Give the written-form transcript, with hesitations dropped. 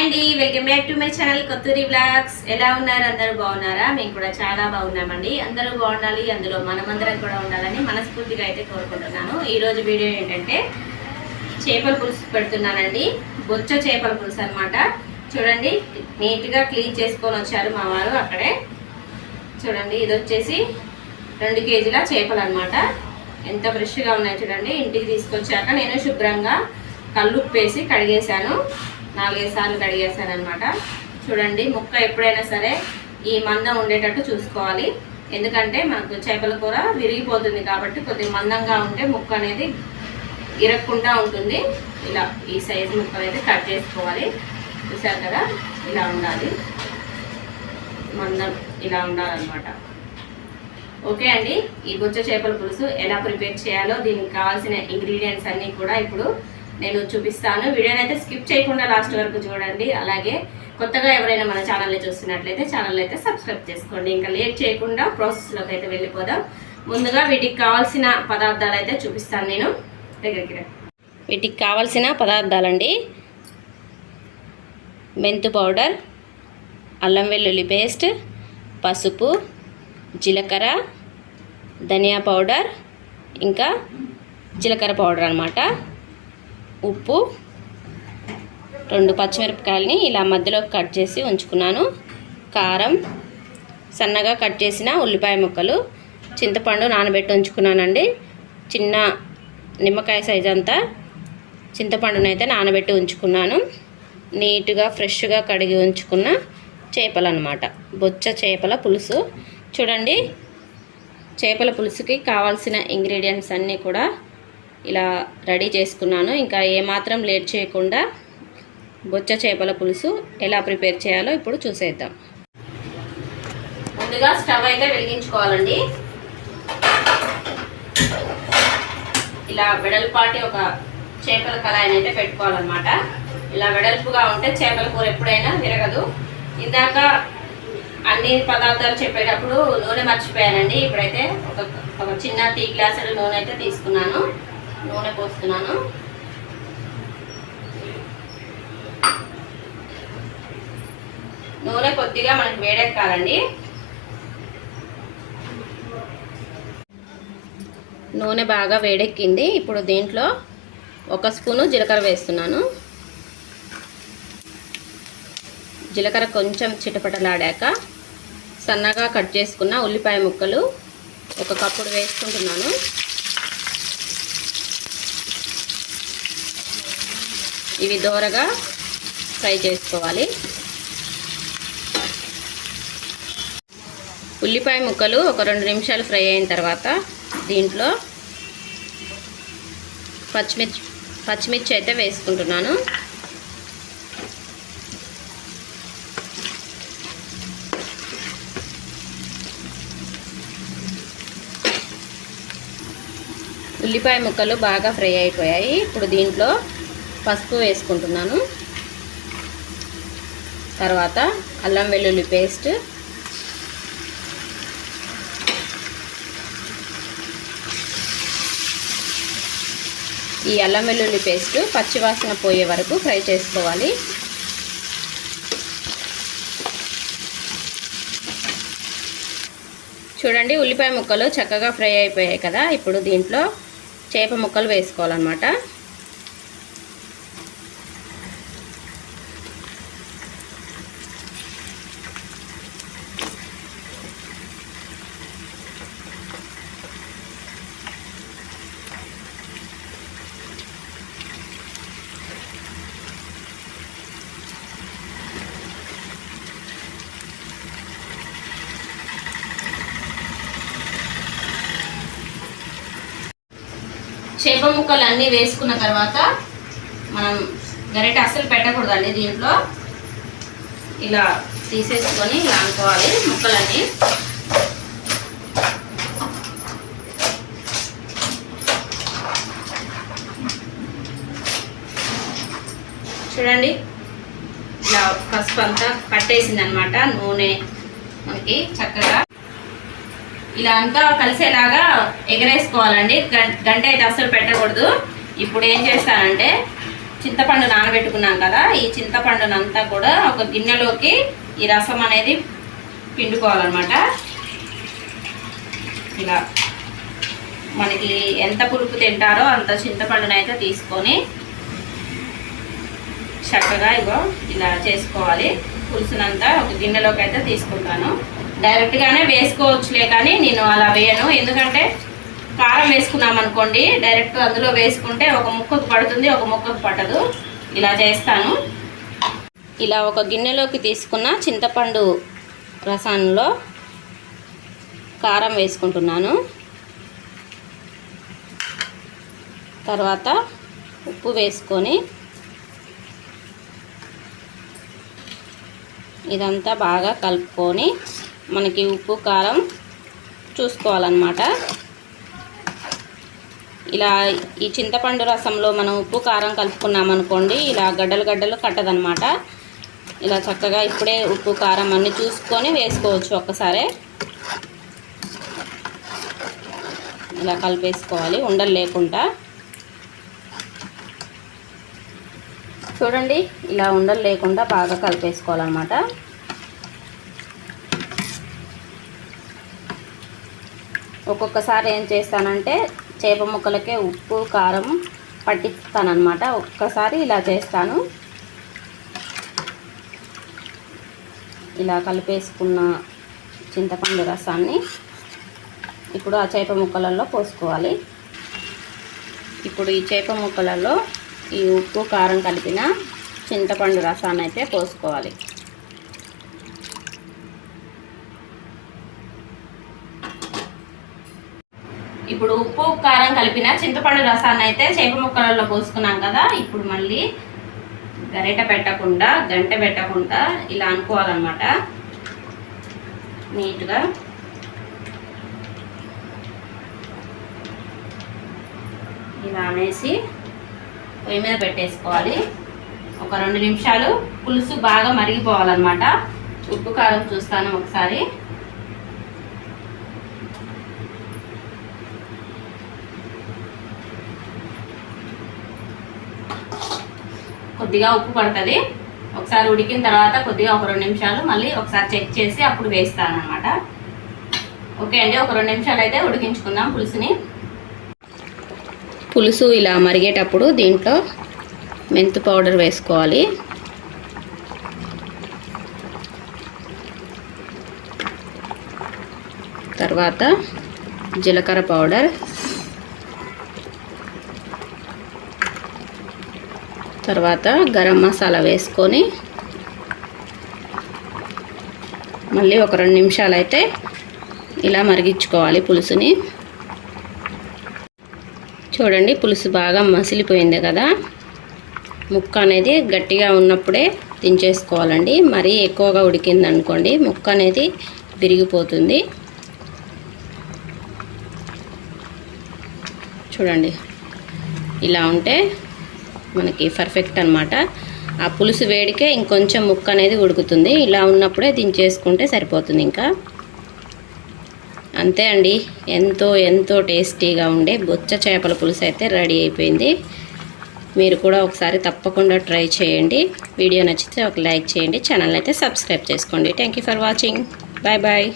అండి, welcome back to my channel Kothuri vlogs. ఎలా ఉన్నారు? అందరూ బాగున్నారా? మేము కూడా చాలా బాగున్నామండి. అందరూ బాగుండాలి, అందులో మనమందరం కూడా ఉండాలని మనస్ఫూర్తిగా అయితే కోరుకుంటున్నాను. ఈరోజు వీడియో ఏంటంటే చేపల పులుసు పెడుతున్నానండి. బొచ్చ చేపల పులుసు అనమాట. చూడండి, నీట్గా క్లీన్ చేసుకొని వచ్చారు మా వారు అక్కడే. చూడండి, ఇది వచ్చేసి 2 కేజీల చేపలు అనమాట. ఎంత ఫ్రెష్గా ఉన్నాయి చూడండి. ఇంటికి తీసుకొచ్చాక నేను శుభ్రంగా కల్లుప్పు వేసి కడిగేశాను. 4-5 సార్లు కడిగేశాను అనమాట. చూడండి, ముక్క ఎప్పుడైనా సరే ఈ మందం ఉండేటట్టు చూసుకోవాలి. ఎందుకంటే మనకు చేపల కూర విరిగిపోతుంది కాబట్టి కొద్దిగా మందంగా ఉంటే ముక్క అనేది ఇరక్కుండా ఉంటుంది. ఇలా ఈ సైజు ముక్కలు అయితే కట్ చేసుకోవాలి. చూసారు కదా, ఇలా ఉండాలి, మందం ఇలా ఉండాలన్నమాట. ఓకే అండి, ఈ బొచ్చ చేపల పులుసు ఎలా ప్రిపేర్ చేయాలో దీనికి కావాల్సిన ఇంగ్రీడియంట్స్ అన్నీ కూడా ఇప్పుడు నేను చూపిస్తాను. వీడియోని అయితే స్కిప్ చేయకుండా లాస్ట్ వరకు చూడండి. అలాగే కొత్తగా ఎవరైనా మన ఛానల్ని చూస్తున్నట్లయితే ఛానల్ అయితే సబ్స్క్రైబ్ చేసుకోండి. ఇంకా లేట్ చేయకుండా ప్రాసెస్లోకి అయితే వెళ్ళిపోదాం. ముందుగా వీటికి కావాల్సిన పదార్థాలు అయితే చూపిస్తాను నేను. దగ్గరికి వీటికి కావాల్సిన పదార్థాలండి: మెంతు పౌడర్, అల్లం వెల్లుల్లి పేస్ట్, పసుపు, జీలకర్ర, ధనియా పౌడర్, ఇంకా జీలకర్ర పౌడర్ అన్నమాట, ఉప్పు, 2 పచ్చిమిరపకాయలని ఇలా మధ్యలో కట్ చేసి ఉంచుకున్నాను, కారం, సన్నగా కట్ చేసిన ఉల్లిపాయ ముక్కలు, చింతపండు నానబెట్టి ఉంచుకున్నానండి. చిన్న నిమ్మకాయ సైజ్ అంతా చింతపండునైతే నానబెట్టి ఉంచుకున్నాను. నీట్గా ఫ్రెష్గా కడిగి ఉంచుకున్న చేపలు అన్నమాట. బొచ్చ చేపల పులుసు. చూడండి, చేపల పులుసుకి కావాల్సిన ఇంగ్రీడియంట్స్ అన్నీ కూడా ఇలా రెడీ చేసుకున్నాను. ఇంకా ఏమాత్రం లేట్ చేయకుండా బొచ్చ చేపల పులుసు ఎలా ప్రిపేర్ చేయాలో ఇప్పుడు చూసేద్దాం. ముందుగా స్టవ్ అయితే వెలిగించుకోవాలండి. ఇలా వెడల్పాటి ఒక చేపల కళాయిని అయితే పెట్టుకోవాలన్నమాట. ఇలా వెడల్పుగా ఉంటే చేపల కూర ఎప్పుడైనా విరగదు. ఇందాక అన్ని పదార్థాలు చెప్పేటప్పుడు నూనె మర్చిపోయానండి. ఇప్పుడైతే ఒక చిన్న టీ గ్లాసుల నూనె అయితే తీసుకున్నాను. నూనె పోస్తున్నాను. నూనె కొద్దిగా మనకి వేడెక్కాలండి. నూనె బాగా వేడెక్కింది. ఇప్పుడు దీంట్లో 1 స్పూను జీలకర్ర వేస్తున్నాను. జీలకర్ర కొంచెం చిటపటలాడాక సన్నగా కట్ చేసుకున్న ఉల్లిపాయ ముక్కలు 1 కప్పుడు వేసుకుంటున్నాను. ఇవి దోరగా ఫ్రై చేసుకోవాలి. ఉల్లిపాయ ముక్కలు ఒక 2 నిమిషాలు ఫ్రై అయిన తర్వాత దీంట్లో పచ్చిమిర్చి అయితే వేసుకుంటున్నాను. ఉల్లిపాయ ముక్కలు బాగా ఫ్రై అయిపోయాయి. ఇప్పుడు దీంట్లో పసుపు వేసుకుంటున్నాను. తర్వాత అల్లం వెల్లుల్లి పేస్ట్, ఈ అల్లం వెల్లుల్లి పేస్ట్ పచ్చివాసన పోయే వరకు ఫ్రై చేసుకోవాలి. చూడండి, ఉల్లిపాయ ముక్కలు చక్కగా ఫ్రై అయిపోయాయి కదా. ఇప్పుడు దీంట్లో చేప ముక్కలు వేసుకోవాలన్నమాట. చేప ముక్కలు అన్నీ వేసుకున్న తర్వాత మనం గరిట అస్సలు పెట్టకూడదండి. దీంట్లో ఇలా తీసేసుకొని ఇలా అనుకోవాలి ముక్కలన్నీ. చూడండి, ఇలా పసుపు అంతా పట్టేసింది అనమాట. నూనె మనకి చక్కగా ఇలా అంతా కలిసేలాగా ఎగరేసుకోవాలండి. గంట అయితే అస్సలు పెట్టకూడదు. ఇప్పుడు ఏం చేస్తానంటే చింతపండు నానబెట్టుకున్నాం కదా, ఈ చింతపండునంతా కూడా ఒక గిన్నెలోకి ఈ రసం అనేది పిండుకోవాలన్నమాట. ఇలా మనకి ఎంత పులుపు తింటారో అంత చింతపండునైతే తీసుకొని చక్కగా ఇలా చేసుకోవాలి. పులుసునంతా ఒక గిన్నెలోకి అయితే తీసుకుంటాను. డైరెక్ట్గానే వేసుకోవచ్చులే, కానీ నేను అలా వేయను. ఎందుకంటే కారం వేసుకున్నాం అనుకోండి, డైరెక్ట్ అందులో వేసుకుంటే ఒక ముక్కకు పడుతుంది, ఒక ముక్కకు పట్టదు. ఇలా చేస్తాను. ఇలా ఒక గిన్నెలోకి తీసుకున్న చింతపండు రసంలో కారం వేసుకుంటున్నాను. తర్వాత ఉప్పు వేసుకొని ఇదంతా బాగా కలుపుకొని మనకి ఉప్పు కారం చూసుకోవాలన్నమాట. ఇలా ఈ చింతపండు రసంలో మనం ఉప్పు కారం కలుపుకున్నామనుకోండి, ఇలా గడ్డలు గడ్డలు కట్టదనమాట. ఇలా చక్కగా ఇప్పుడే ఉప్పు కారం అన్నీ చూసుకొని వేసుకోవచ్చు. ఒక్కసారి ఇలా కలిపేసుకోవాలి ఉండలు లేకుండా. చూడండి, ఇలా ఉండలు లేకుండా బాగా కలిపేసుకోవాలన్నమాట. ఒక్కొక్కసారి ఏం చేస్తానంటే చేప ముక్కలకే ఉప్పు కారం పట్టిస్తానన్నమాట. ఒక్కసారి ఇలా చేస్తాను. ఇలా కలిపేసుకున్న చింతపండు రసాన్ని ఇప్పుడు ఆ చేప ముక్కలలో పోసుకోవాలి. ఇప్పుడు ఈ చేప ముక్కలలో ఈ ఉప్పు కారం కలిపిన చింతపండు రసాన్ని అయితే పోసుకోవాలి. ఇప్పుడు ఉప్పు కారం కలిపిన చింతపండు రసాన్ని అయితే చేప ముక్కలలో పోసుకున్నాం కదా. ఇప్పుడు మళ్ళీ గరిట పెట్టకుండా, గంటె పెట్టకుండా ఇలా అనుకోవాలన్నమాట. నీట్గా ఇలా అనేసి పొయ్యి మీద పెట్టేసుకోవాలి. ఒక 2 నిమిషాలు పులుసు బాగా మరిగిపోవాలన్నమాట. ఉప్పు కారం చూస్తాను ఒకసారి. కొద్దిగా ఉప్పు పడుతుంది. ఒకసారి ఉడికిన తర్వాత కొద్దిగా ఒక 2 నిమిషాలు మళ్ళీ ఒకసారి చెక్ చేసి అప్పుడు వేస్తాను అనమాట. ఓకే అండి, ఒక 2 నిమిషాలు అయితే ఉడికించుకుందాం పులుసుని. పులుసు ఇలా మరిగేటప్పుడు దీంట్లో మెంతు పౌడర్ వేసుకోవాలి. తర్వాత జీలకర్ర పౌడర్, తర్వాత గరం మసాలా వేసుకొని మళ్ళీ ఒక 2 నిమిషాలు అయితే ఇలా మరిగించుకోవాలి పులుసుని. చూడండి, పులుసు బాగా మసిలిపోయింది కదా. ముక్క అనేది గట్టిగా ఉన్నప్పుడే దించేసుకోవాలండి. మరీ ఎక్కువగా ఉడికింది అనుకోండి ముక్క అనేది విరిగిపోతుంది. చూడండి, ఇలా ఉంటే మనకి పర్ఫెక్ట్ అన్నమాట. ఆ పులుసు వేడికే ఇంకొంచెం ముక్క అనేది ఉడుకుతుంది. ఇలా ఉన్నప్పుడే దించేసుకుంటే సరిపోతుంది. ఇంకా అంతే అండి, ఎంతో టేస్టీగా ఉండే బొచ్చ చేపల పులుసు అయితే రెడీ అయిపోయింది. మీరు కూడా ఒకసారి తప్పకుండా ట్రై చేయండి. వీడియో నచ్చితే ఒక లైక్ చేయండి. ఛానల్ అయితే సబ్స్క్రైబ్ చేసుకోండి. Thank you for watching. Bye bye.